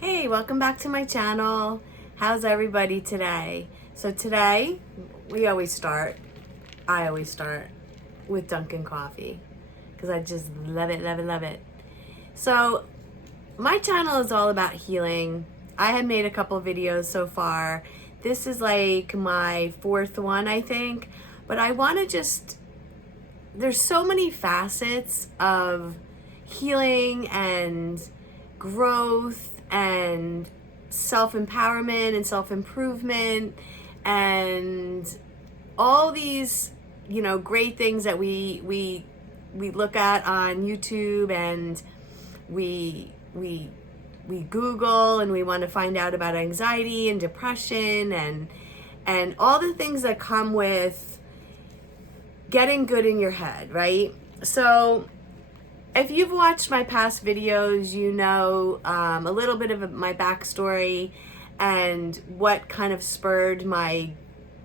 Hey, welcome back to my channel. How's everybody today? So today, I always start with Dunkin' coffee because I just love it, love it, love it. So my channel is all about healing. I have made a couple videos so far. This is like my fourth one, I think. But I want to there's so many facets of healing and growth and self-empowerment and self-improvement and all these, great things that we look at on YouTube and we Google and we want to find out about anxiety and depression and all the things that come with getting good in your head, right? So if you've watched my past videos, you know a little bit of my backstory and what kind of spurred my,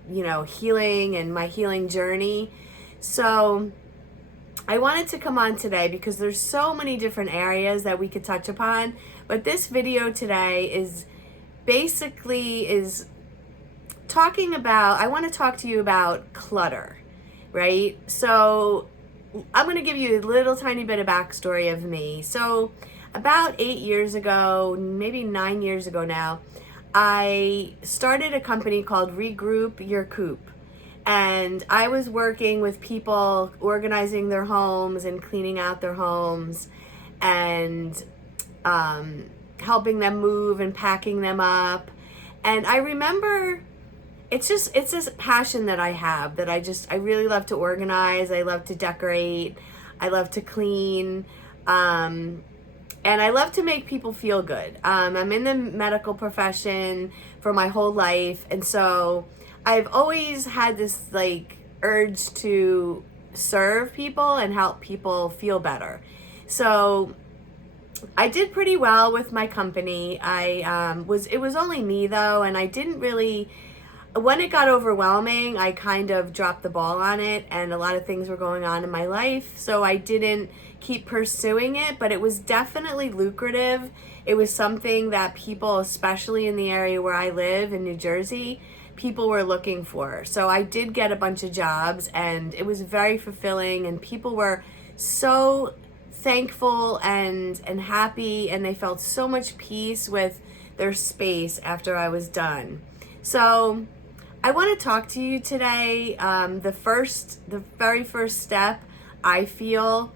healing and my healing journey. So I wanted to come on today because there's so many different areas that we could touch upon. But this video today is talking about, I want to talk to you about clutter, right? So I'm going to give you a little tiny bit of backstory of me. So about 8 years ago, maybe 9 years ago now, I started a company called Regroup Your Coop. And I was working with people organizing their homes and cleaning out their homes and helping them move and packing them up. And I remember it's this passion that I have that I really love to organize. I love to decorate. I love to clean. And I love to make people feel good. I'm in the medical profession for my whole life. And so I've always had this urge to serve people and help people feel better. So I did pretty well with my company. It was only me though, and I didn't really, when it got overwhelming, I kind of dropped the ball on it and a lot of things were going on in my life. So I didn't keep pursuing it, but it was definitely lucrative. It was something that people, especially in the area where I live in New Jersey, people were looking for. So I did get a bunch of jobs and it was very fulfilling and people were so thankful and happy and they felt so much peace with their space after I was done. So I want to talk to you today. The very first step I feel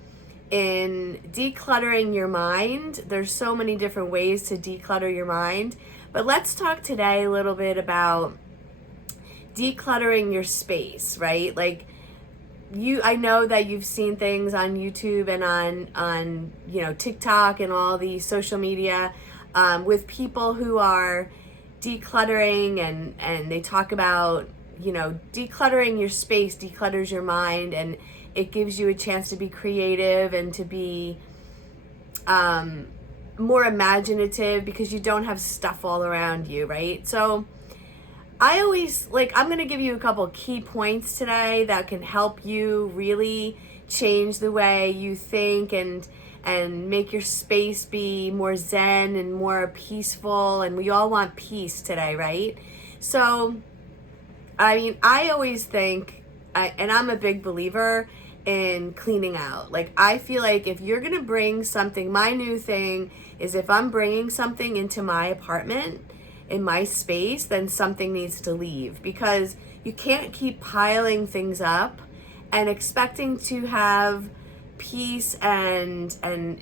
in decluttering your mind. There's so many different ways to declutter your mind, but let's talk today a little bit about decluttering your space, right? I know that you've seen things on YouTube and on TikTok and all the social media with people who are decluttering and they talk about, decluttering your space declutters your mind and it gives you a chance to be creative and to be more imaginative because you don't have stuff all around you, right? So I always I'm going to give you a couple key points today that can help you really change the way you think and make your space be more zen and more peaceful. And we all want peace today, right? So, I always think, and I'm a big believer in cleaning out. I feel like if you're going to bring something, my new thing is if I'm bringing something into my apartment, in my space, then something needs to leave because you can't keep piling things up and expecting to have peace and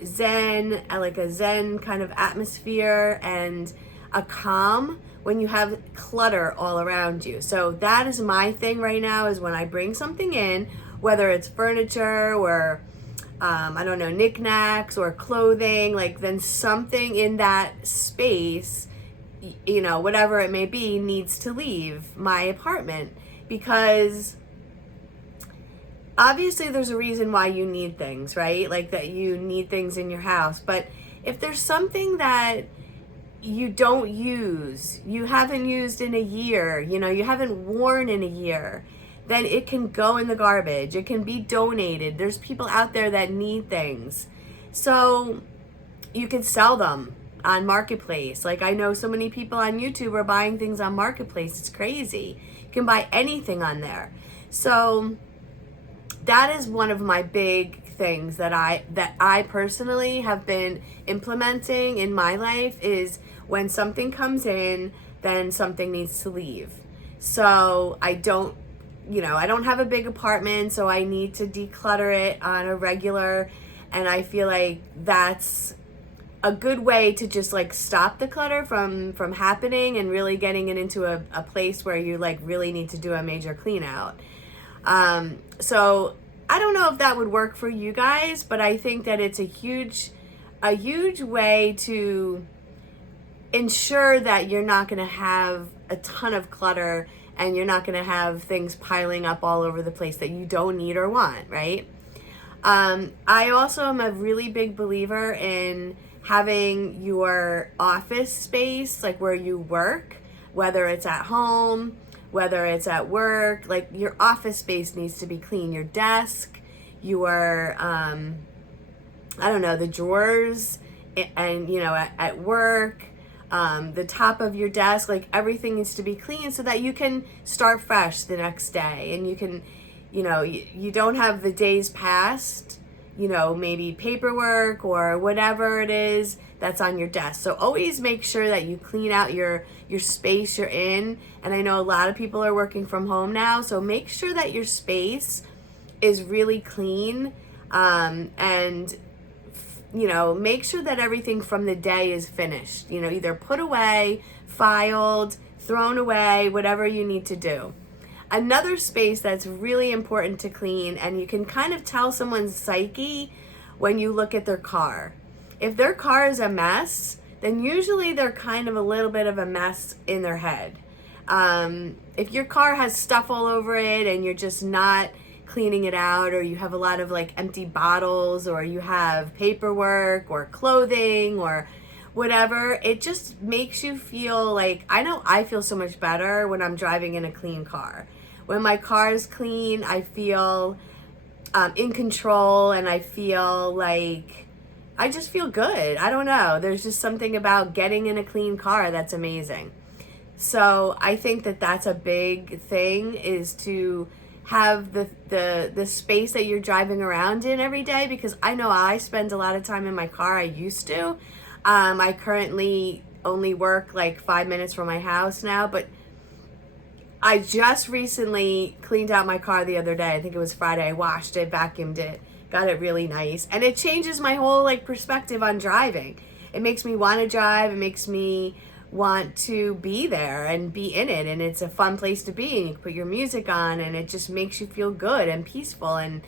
zen, like a zen kind of atmosphere and a calm when you have clutter all around you. So that is my thing right now is when I bring something in, whether it's furniture or knickknacks or clothing, then something in that space, whatever it may be, needs to leave my apartment because obviously there's a reason why you need things, right? That you need things in your house. But if there's something that you don't use, you haven't used in a year, you haven't worn in a year, then it can go in the garbage. It can be donated. There's people out there that need things. So you can sell them. on Marketplace. Like, I know so many people on YouTube are buying things on Marketplace. It's crazy. You can buy anything on there. So that is one of my big things that I personally have been implementing in my life, is when something comes in, then something needs to leave. So I don't have a big apartment, so I need to declutter it on a regular, and I feel like that's a good way to just like stop the clutter from happening and really getting it into a place where you like really need to do a major clean out. So I don't know if that would work for you guys, but I think that it's a huge way to ensure that you're not going to have a ton of clutter and you're not going to have things piling up all over the place that you don't need or want, right? I also am a really big believer in having your office space, like where you work, whether it's at home, whether it's at work, like your office space needs to be clean. Your desk, your, the drawers, and, at work, the top of your desk, like everything needs to be clean so that you can start fresh the next day. And you can, you don't have the days past, maybe paperwork or whatever it is that's on your desk. So always make sure that you clean out your space you're in. And I know a lot of people are working from home now, so make sure that your space is really clean, and make sure that everything from the day is finished, either put away, filed, thrown away, whatever you need to do. Another space that's really important to clean, and you can kind of tell someone's psyche when you look at their car. If their car is a mess, then usually they're kind of a little bit of a mess in their head. If your car has stuff all over it and you're just not cleaning it out, or you have a lot of like empty bottles, or you have paperwork or clothing or whatever, it just makes you feel like, I know I feel so much better when I'm driving in a clean car. When my car is clean, I feel in control, and I feel like I just feel good. I don't know. There's just something about getting in a clean car that's amazing. So I think that that's a big thing, is to have the space that you're driving around in every day, because I know I spend a lot of time in my car. I used to. I currently only work like 5 minutes from my house now, but I just recently cleaned out my car the other day. I think it was Friday. I washed it, vacuumed it, got it really nice. And it changes my whole like perspective on driving. It makes me want to drive. It makes me want to be there and be in it. And it's a fun place to be. And you can put your music on, and it just makes you feel good and peaceful and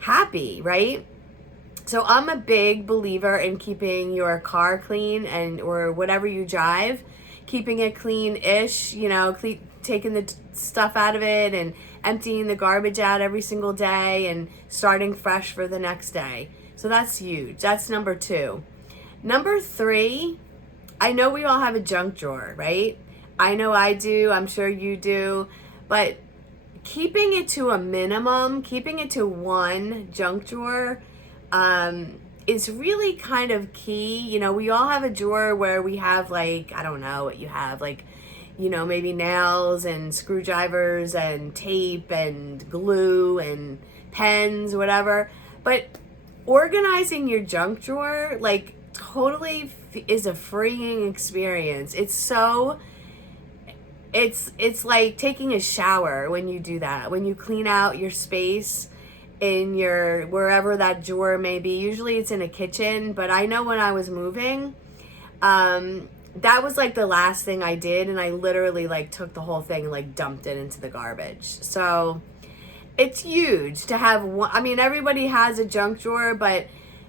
happy, right? So I'm a big believer in keeping your car clean, or whatever you drive, keeping it clean-ish, taking the stuff out of it and emptying the garbage out every single day and starting fresh for the next day. So that's huge. That's number 2. Number 3, I know we all have a junk drawer, right? I know I do. I'm sure you do. But keeping it to a minimum, keeping it to one junk drawer, is really kind of key. We all have a drawer where we have like, I don't know what you have, like, maybe nails and screwdrivers and tape and glue and pens, whatever. But organizing your junk drawer, like, totally is a freeing experience. It's like taking a shower when you do that. When you clean out your space in your, wherever that drawer may be. Usually it's in a kitchen, but I know when I was moving, that was like the last thing I did, and I literally like took the whole thing and like dumped it into the garbage. So it's huge to have one. I mean, everybody has a junk drawer, but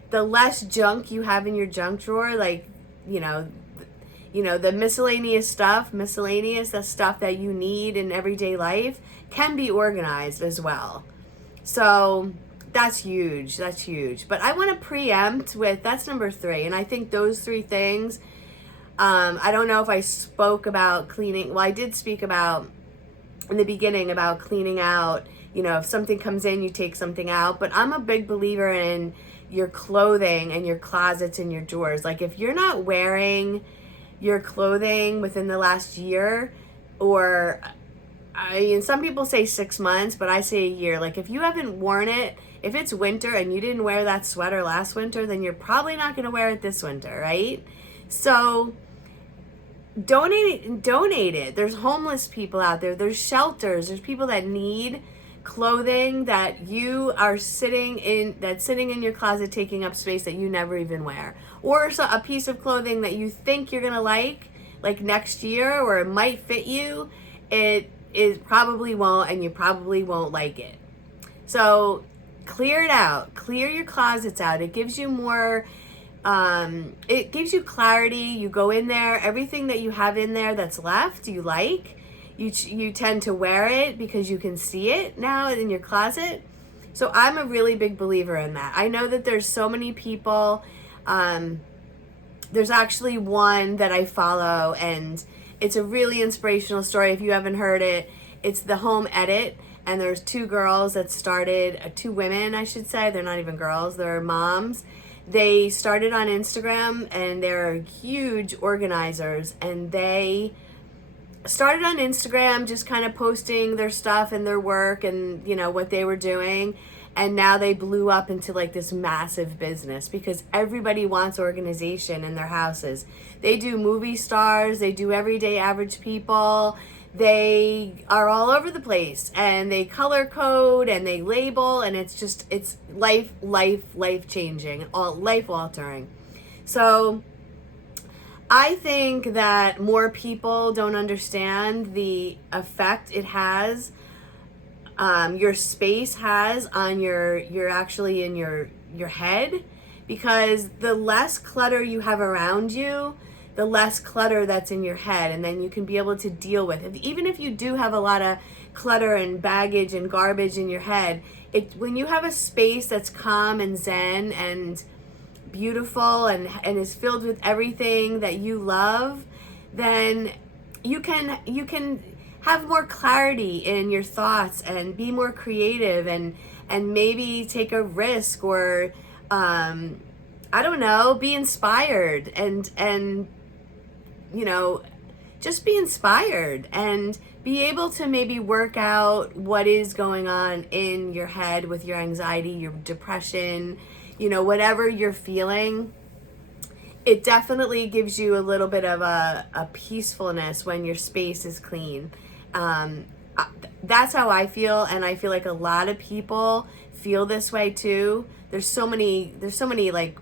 the less junk you have in your junk drawer, like, the miscellaneous stuff, the stuff that you need in everyday life, can be organized as well. So that's huge. That's huge. But I want to preempt with, that's number 3. And I think those 3 things, I don't know if I spoke about cleaning. Well, I did speak about in the beginning about cleaning out, if something comes in, you take something out. But I'm a big believer in, your clothing and your closets and your drawers. Like if you're not wearing your clothing within the last year, or I mean, some people say 6 months, but I say a year. Like if you haven't worn it, if it's winter and you didn't wear that sweater last winter, then you're probably not going to wear it this winter, right? So donate it. There's homeless people out there. There's shelters. There's people that need clothing that you are sitting in your closet, taking up space that you never even wear, or a piece of clothing that you think you're gonna like next year, or it might fit you. It probably won't, and you probably won't like it. So clear it out. Clear your closets out. It gives you more. It gives you clarity. You go in there, everything that you have in there that's left, you like. You tend to wear it because you can see it now in your closet. So I'm a really big believer in that. I know that there's so many people. There's actually one that I follow, and it's a really inspirational story. If you haven't heard it, it's the Home Edit. And there's two girls that started, two women, I should say. They're not even girls, they're moms. They started on Instagram, and they're huge organizers, and they started on Instagram just kind of posting their stuff and their work and, you know, what they were doing. And now they blew up into like this massive business because everybody wants organization in their houses. They do movie stars, they do everyday average people. They are all over the place, and they color code and they label, and it's life changing, life altering. So I think that more people don't understand the effect it has, your space has on you're actually in your head, because the less clutter you have around you, the less clutter that's in your head, and then you can be able to deal with it. Even if you do have a lot of clutter and baggage and garbage in your head, when you have a space that's calm and zen and beautiful and is filled with everything that you love, then you can have more clarity in your thoughts and be more creative and maybe take a risk, or I don't know, be inspired and you know, just be inspired and be able to maybe work out what is going on in your head with your anxiety, your depression, you know, whatever you're feeling. It definitely gives you a little bit of a peacefulness when your space is clean. That's how I feel, and I feel like a lot of people feel this way too. There's so many like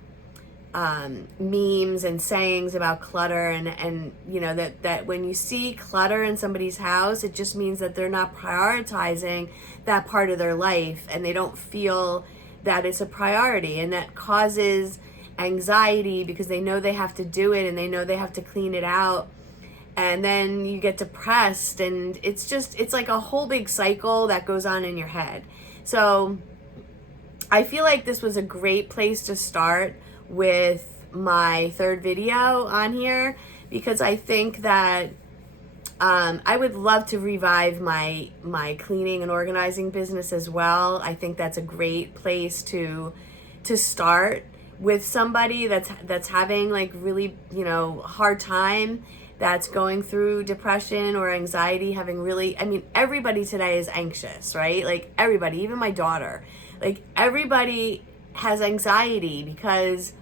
memes and sayings about clutter, and you know that when you see clutter in somebody's house, it just means that they're not prioritizing that part of their life, and they don't feel that it's a priority, and that causes anxiety because they know they have to do it and they know they have to clean it out, and then you get depressed, and it's like a whole big cycle that goes on in your head. So I feel like this was a great place to start with my third video on here, because I think that I would love to revive my cleaning and organizing business as well. I think that's a great place to start with somebody that's having like really, you know, hard time, that's going through depression or anxiety, having really, I mean, everybody today is anxious, right? Like everybody, even my daughter, like everybody has anxiety because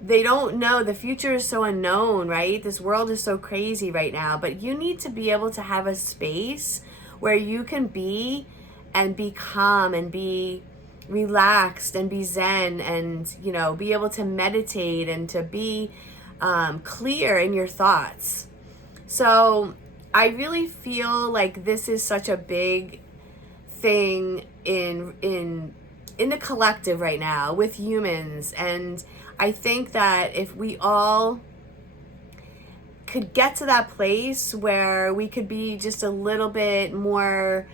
they don't know. The future is so unknown, right? This world is so crazy right now, but you need to be able to have a space where you can be calm and be relaxed and be zen, and, you know, be able to meditate and to be clear in your thoughts. So I really feel like this is such a big thing in the collective right now with humans, and I think that if we all could get to that place where we could be just a little bit more,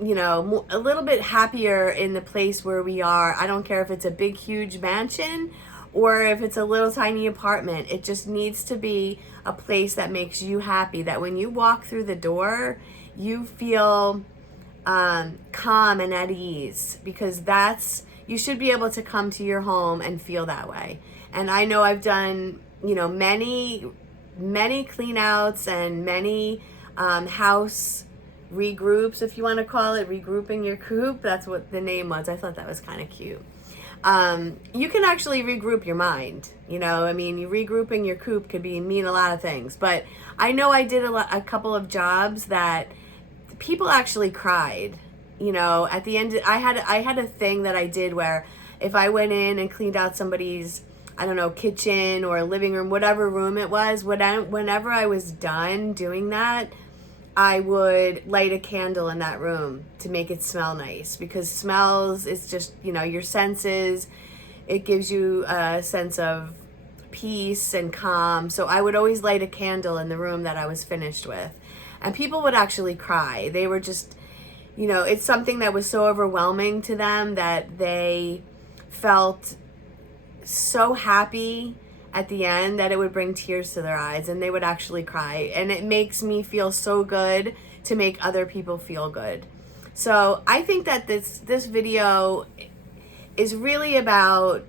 you know, a little bit happier in the place where we are. I don't care if it's a big, huge mansion or if it's a little tiny apartment. It just needs to be a place that makes you happy, that when you walk through the door, you feel calm and at ease, because that's you should be able to come to your home and feel that way. And I know I've done, many clean outs and many house regroups, if you want to call it, regrouping your coop. That's what the name was. I thought that was kind of cute. You can actually regroup your mind. You regrouping your coop could mean a lot of things. But I know I did a couple of jobs that people actually cried. At the end, I had a thing that I did where if I went in and cleaned out somebody's, I don't know, kitchen or living room, whatever room it was, whenever I was done doing that, I would light a candle in that room to make it smell nice, because smells is just, your senses. It gives you a sense of peace and calm. So I would always light a candle in the room that I was finished with. And people would actually cry. They were just, it's something that was so overwhelming to them that they felt so happy at the end that it would bring tears to their eyes, and they would actually cry. And it makes me feel so good to make other people feel good. So I think that this video is really about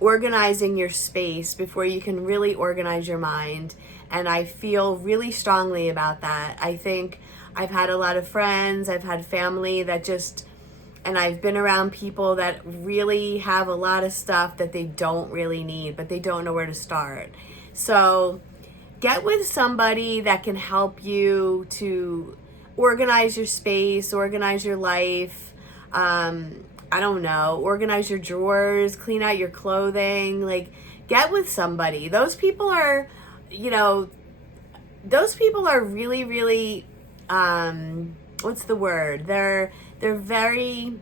organizing your space before you can really organize your mind. And I feel really strongly about that. I think I've had a lot of friends, I've had family and I've been around people that really have a lot of stuff that they don't really need, but they don't know where to start. So get with somebody that can help you to organize your space, organize your life. I don't know, organize your drawers, clean out your clothing. Like, get with somebody. Those people are, really, really, what's the word? They're very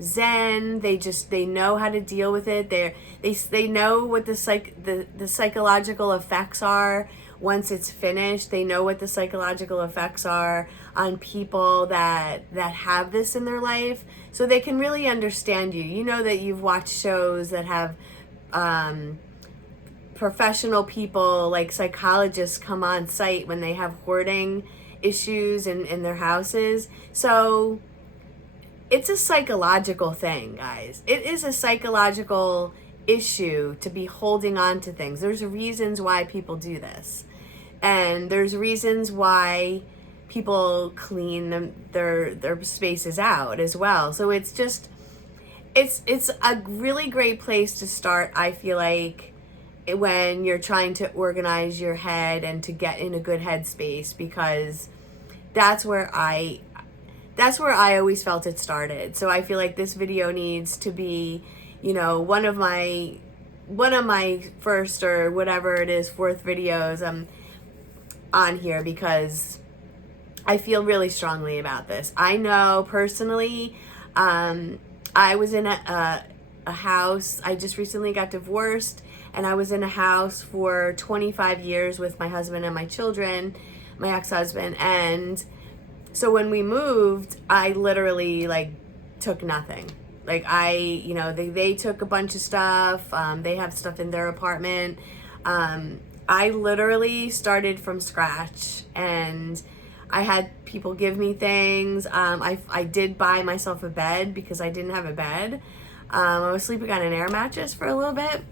zen. They know how to deal with it. They know what the psychological effects are once it's finished. They know what the psychological effects are on people that have this in their life, so they can really understand you. You know that you've watched shows that have professional people like psychologists come on site when they have hoarding issues in their houses. So it's a psychological thing, guys. It is a psychological issue to be holding on to things. There's reasons why people do this, and there's reasons why people clean their spaces out as well. So it's a really great place to start, I feel like, when you're trying to organize your head and to get in a good headspace, because that's where I always felt it started. So I feel like this video needs to be, one of my first, or whatever it is, fourth videos on here, because I feel really strongly about this. I know personally, I was in a house. I just recently got divorced, and I was in a house for 25 years with my husband and my children, my ex-husband. And so when we moved, I literally took nothing. They took a bunch of stuff. They have stuff in their apartment. I literally started from scratch, and I had people give me things. I did buy myself a bed because I didn't have a bed. I was sleeping on an air mattress for a little bit.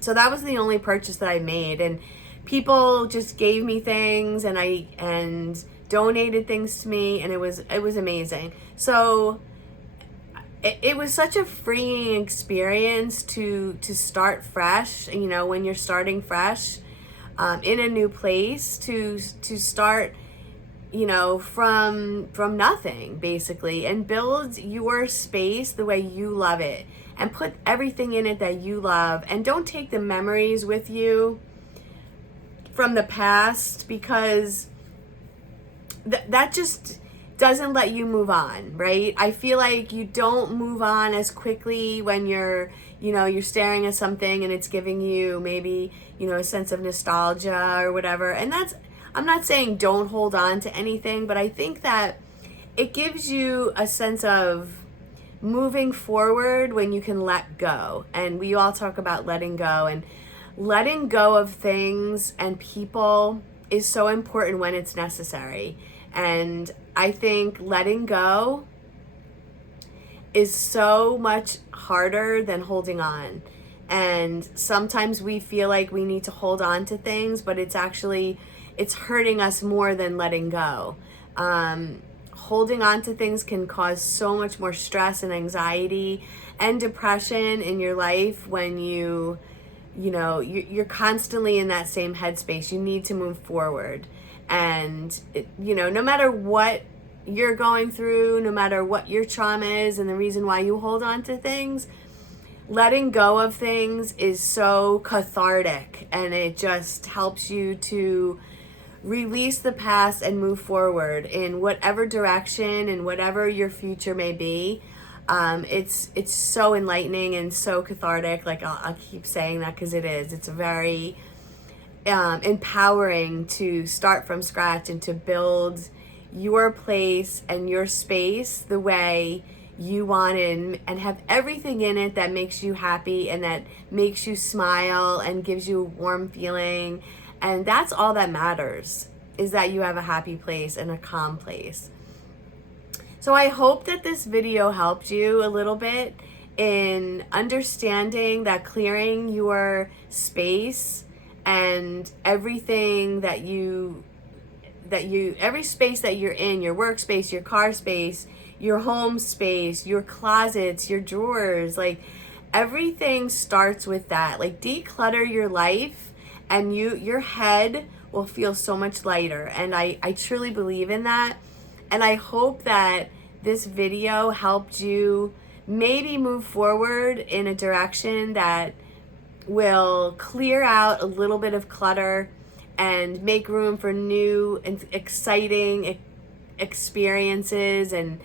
So that was the only purchase that I made, and people just gave me things, and donated things to me, and it was amazing. So it was such a freeing experience to start fresh. When you're starting fresh in a new place, to start from nothing, basically, and build your space the way you love it, and put everything in it that you love, and don't take the memories with you from the past, because that just doesn't let you move on, right? I feel like you don't move on as quickly when you're staring at something and it's giving you maybe, a sense of nostalgia or whatever. And I'm not saying don't hold on to anything, but I think that it gives you a sense of moving forward when you can let go. And we all talk about letting go, and letting go of things and people is so important when it's necessary. And I think letting go is so much harder than holding on. And sometimes we feel like we need to hold on to things, but it's hurting us more than letting go. Holding on to things can cause so much more stress and anxiety and depression in your life when you're constantly in that same headspace. You need to move forward. And, no matter what you're going through, no matter what your trauma is and the reason why you hold on to things, letting go of things is so cathartic, and it just helps you to release the past and move forward in whatever direction and whatever your future may be. It's so enlightening and so cathartic. Like I'll keep saying that because it is. It's very empowering to start from scratch and to build your place and your space the way you want it, and have everything in it that makes you happy and that makes you smile and gives you a warm feeling. And that's all that matters, is that you have a happy place and a calm place. So I hope that this video helped you a little bit in understanding that clearing your space and everything every space that you're in, your workspace, your car space, your home space, your closets, your drawers, like everything starts with that. Like declutter your life and your head will feel so much lighter. And I truly believe in that. And I hope that this video helped you maybe move forward in a direction that will clear out a little bit of clutter and make room for new and exciting experiences and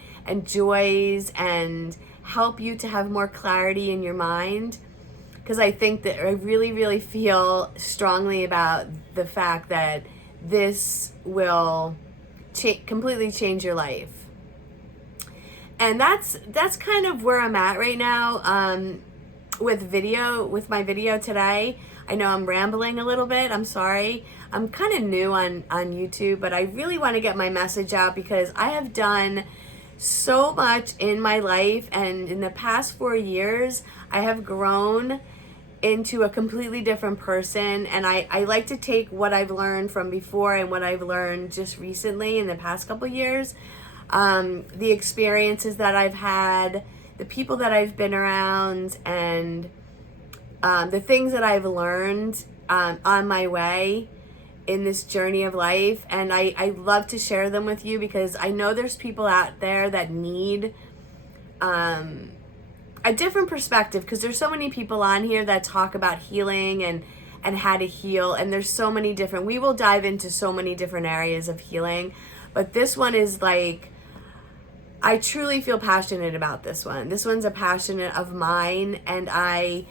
joys, and help you to have more clarity in your mind. Because I think that I really, really feel strongly about the fact that this will completely change your life. And that's kind of where I'm at right now with my video today. I know I'm rambling a little bit. I'm sorry. I'm kind of new on YouTube, but I really want to get my message out because I have done so much in my life, and in the past 4 years, I have grown into a completely different person. And I like to take what I've learned from before and what I've learned just recently in the past couple years, the experiences that I've had, the people that I've been around, and the things that I've learned on my way in this journey of life. And I love to share them with you because I know there's people out there that need a different perspective, because there's so many people on here that talk about healing and how to heal, and there's so many different, we will dive into so many different areas of healing, but this one is like, I truly feel passionate about this one. This one's a passion of mine, and I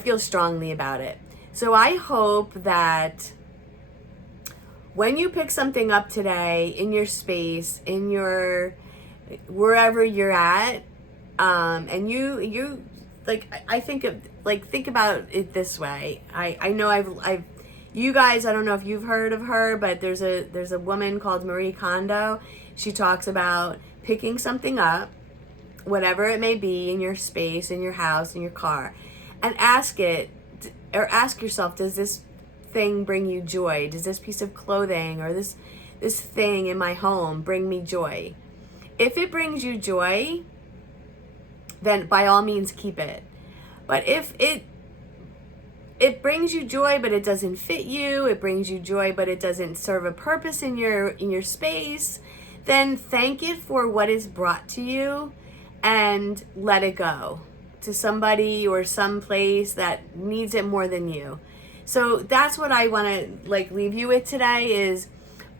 feel strongly about it. So I hope that when you pick something up today in your space, in your wherever you're at, and you like, I think about it this way. I know I've you guys, I don't know if you've heard of her, but there's a woman called Marie Kondo. She talks about picking something up, whatever it may be, in your space, in your house, in your car, and ask yourself, does this thing bring you joy? Does this piece of clothing or this thing in my home bring me joy? If it brings you joy, then by all means keep it. But if it brings you joy but it doesn't fit you, it brings you joy but it doesn't serve a purpose in your space, then thank it for what is brought to you and let it go to somebody or some place that needs it more than you. So that's what I want to leave you with today, is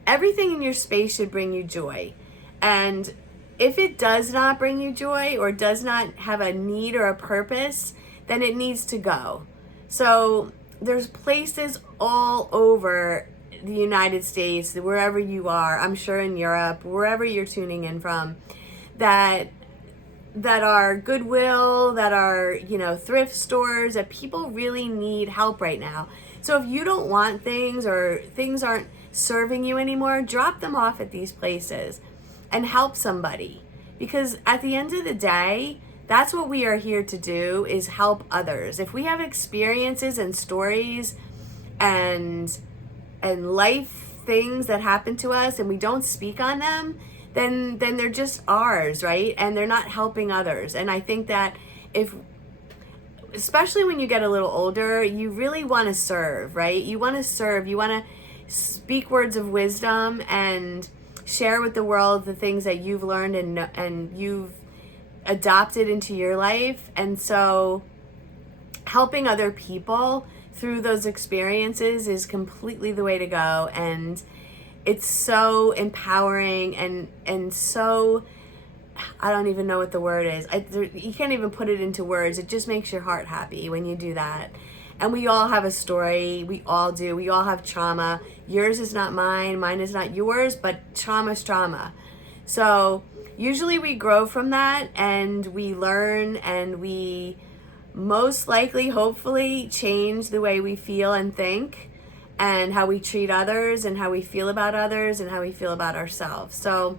everything in your space should bring you joy. And if it does not bring you joy or does not have a need or a purpose, then it needs to go. So there's places all over the United States, wherever you are, I'm sure in Europe, wherever you're tuning in from, that are Goodwill, that are, thrift stores, that people really need help right now. So if you don't want things or things aren't serving you anymore, drop them off at these places and help somebody. Because at the end of the day, that's what we are here to do, is help others. If we have experiences and stories and life things that happen to us and we don't speak on them, then they're just ours, right? And they're not helping others. And I think that especially when you get a little older, you really want to serve, right? You want to serve. You want to speak words of wisdom and share with the world the things that you've learned and you've adopted into your life. And so helping other people through those experiences is completely the way to go. And it's so empowering and so, I don't even know what the word is. You can't even put it into words. It just makes your heart happy when you do that. And we all have a story. We all do. We all have trauma. Yours is not mine. Mine is not yours, but trauma's trauma. So usually we grow from that and we learn and we most likely, hopefully, change the way we feel and think and how we treat others and how we feel about others and how we feel about ourselves. So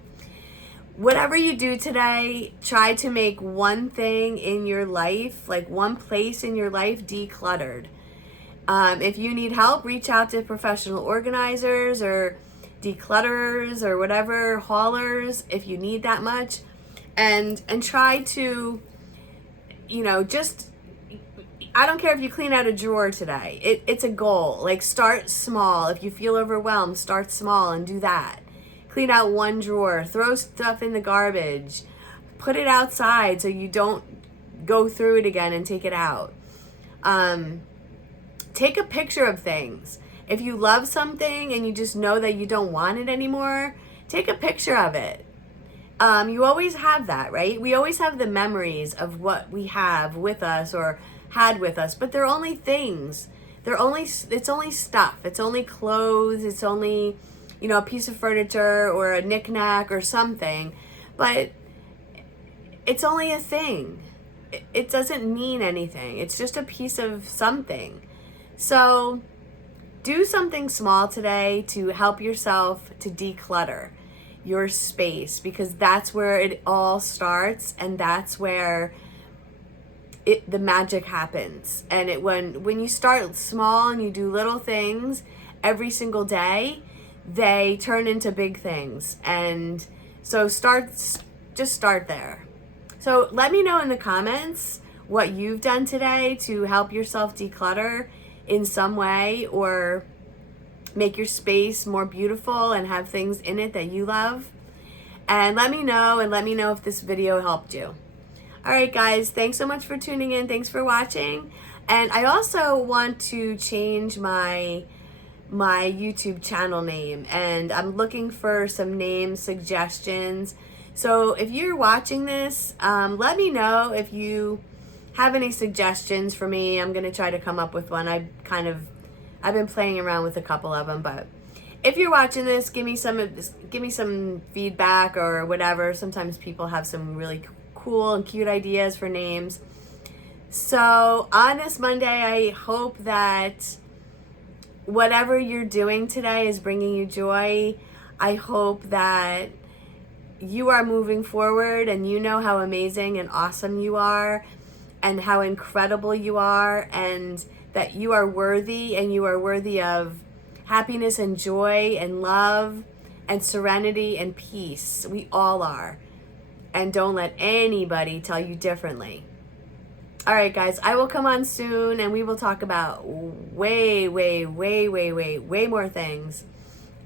whatever you do today, try to make one thing in your life, like one place in your life, decluttered. If you need help, reach out to professional organizers or declutterers or whatever, haulers, if you need that much. And try to, just, I don't care if you clean out a drawer today. It's a goal. Like, start small. If you feel overwhelmed, start small and do that. Clean out one drawer. Throw stuff in the garbage. Put it outside so you don't go through it again and take it out. Take a picture of things. If you love something and you just know that you don't want it anymore, take a picture of it. You always have that, right? We always have the memories of what we have with us or had with us, but they're only things. It's only stuff. It's only clothes. It's only, a piece of furniture or a knickknack or something, but it's only a thing. It doesn't mean anything. It's just a piece of something. So do something small today to help yourself to declutter your space, because that's where it all starts and that's where the magic happens. And when you start small and you do little things every single day, they turn into big things. And so just start there. So let me know in the comments what you've done today to help yourself declutter in some way, or make your space more beautiful and have things in it that you love. And let me know if this video helped you. All right, guys, thanks so much for tuning in. Thanks for watching. And I also want to change my YouTube channel name, and I'm looking for some name suggestions. So if you're watching this, let me know if you have any suggestions for me. I'm gonna try to come up with one. I've been playing around with a couple of them, but if you're watching this, give me some feedback or whatever. Sometimes people have some really cool and cute ideas for names. So on this Monday, I hope that whatever you're doing today is bringing you joy. I hope that you are moving forward and you know how amazing and awesome you are and how incredible you are, and that you are worthy, and you are worthy of happiness and joy and love and serenity and peace. We all are. And don't let anybody tell you differently. All right, guys, I will come on soon and we will talk about way more things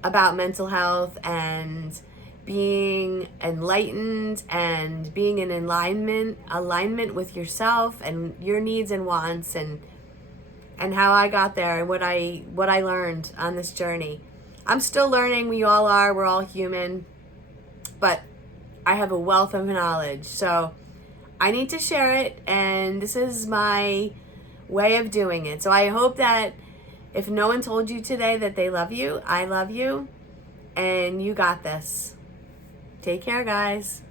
about mental health and being enlightened and being in alignment with yourself and your needs and wants, and how I got there and what I learned on this journey. I'm still learning. We all are. We're all human. But I have a wealth of knowledge. So I need to share it, and this is my way of doing it. So I hope that if no one told you today that they love you, I love you, and you got this. Take care, guys.